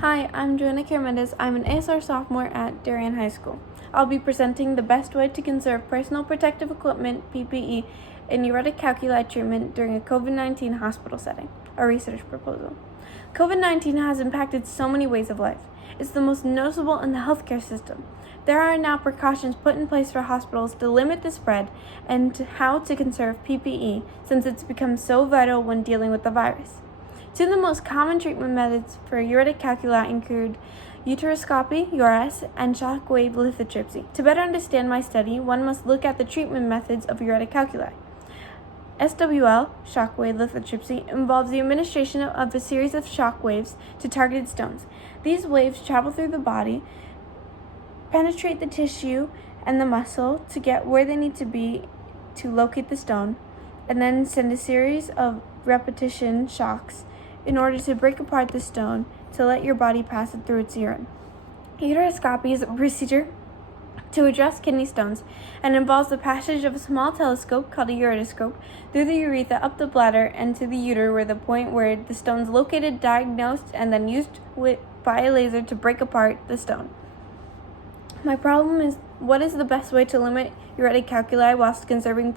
Hi, I'm Kieran-Mendez. I'm an ASR sophomore at Darien High School. I'll be presenting the best way to conserve personal protective equipment, PPE, in uretic calculi treatment during a COVID-19 hospital setting, a research proposal. COVID-19 has impacted so many ways of life. It's the most noticeable in the healthcare system. There are now precautions put in place for hospitals to limit the spread and how to conserve PPE since it's become so vital when dealing with the virus. Two of the most common treatment methods for uretic calculi include uteroscopy, URS, and shockwave lithotripsy. To better understand my study, one must look at the treatment methods of uretic calculi. SWL, shockwave lithotripsy, involves the administration of a series of shock waves to targeted stones. These waves travel through the body, penetrate the tissue and the muscle to get where they need to be to locate the stone, and then send a series of repetition shocks in order to break apart the stone to let your body pass it through its urine. Uteroscopy is a procedure to address kidney stones and involves the passage of a small telescope called a uretoscope through the urethra up the bladder and to the uter where the point where the stone is located, diagnosed, and then used by a laser to break apart the stone. My problem is, what is the best way to limit uretic calculi whilst conserving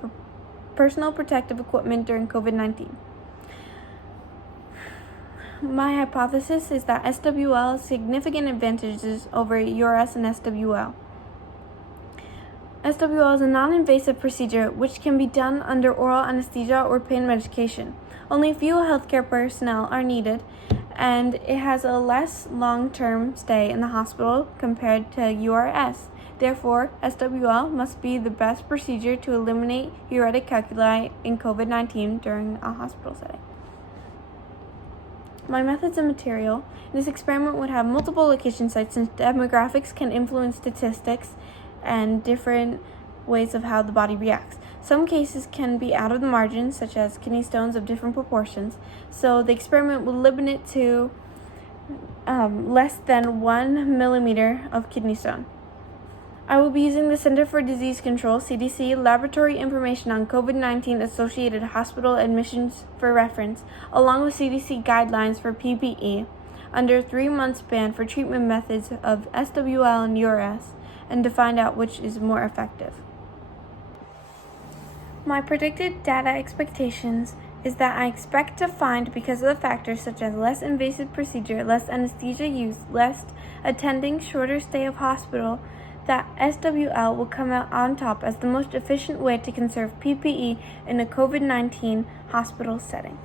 personal protective equipment during COVID-19? My hypothesis is that SWL has significant advantages over URS and SWL. SWL is a non-invasive procedure which can be done under oral anesthesia or pain medication. Only few healthcare personnel are needed, and it has a less long-term stay in the hospital compared to URS. Therefore, SWL must be the best procedure to eliminate uretic calculi in COVID-19 during a hospital setting. My methods and material. This experiment would have multiple location sites since demographics can influence statistics and different ways of how the body reacts. Some cases can be out of the margins, such as kidney stones of different proportions, so the experiment will limit it to less than 1 millimeter of kidney stone. I will be using the Center for Disease Control, CDC, laboratory information on COVID-19 associated hospital admissions for reference, along with CDC guidelines for PPE, under a 3-month span for treatment methods of SWL and URS, and to find out which is more effective. My predicted data expectations is that I expect to find, because of the factors such as less invasive procedure, less anesthesia use, less attending, shorter stay of hospital, that SWL will come out on top as the most efficient way to conserve PPE in a COVID-19 hospital setting.